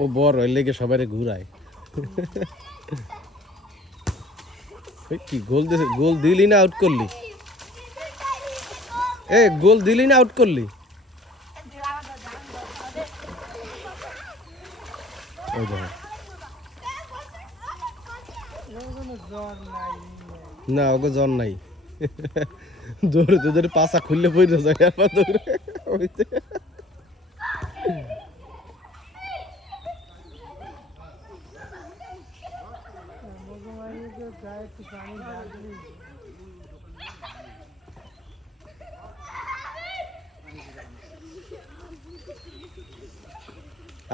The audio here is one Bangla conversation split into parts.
ও বড় ওই লেগে সবাই ঘুরায়। কি গোল গোল দিলি না আউট করলি? এ, গোল দিলি না আউট করলি? না ওকে জ্বর নাই। দৌড়ে তো দৌড়ে পাশা খুললে পড়ে যায় আবার দৌড়ে ওই যে।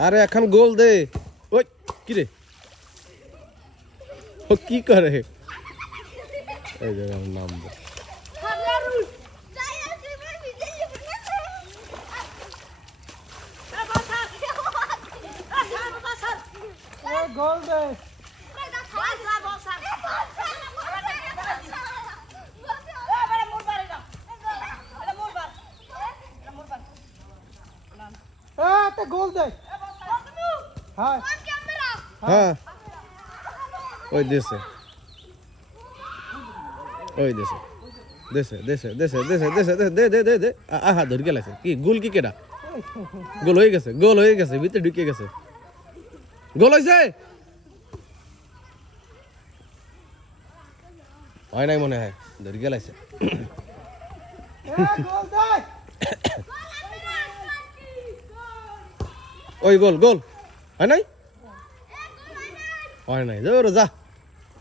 আরে এখন গোল দে। ওই কি রে? ও কি করে? এই যে আমার নাম গোল দে। একটা গোল দে হ্যাঁ হ্যাঁ ওই দেশে ওই দেশে দেশে দেশে দেশে দেশে দেশে দেশে দে দে দে দে আ- আহা ধরে গেলাছে কি গোল কি কেডা গোল হয়ে গেছে গোল হয়ে গেছে ভিতরে ঢুকে গেছে গোল হয়েছে হয় নাই মনে হয় ধরে গেলাইছে ওই গোল গোল। হয় নাই? হয় নাই যা।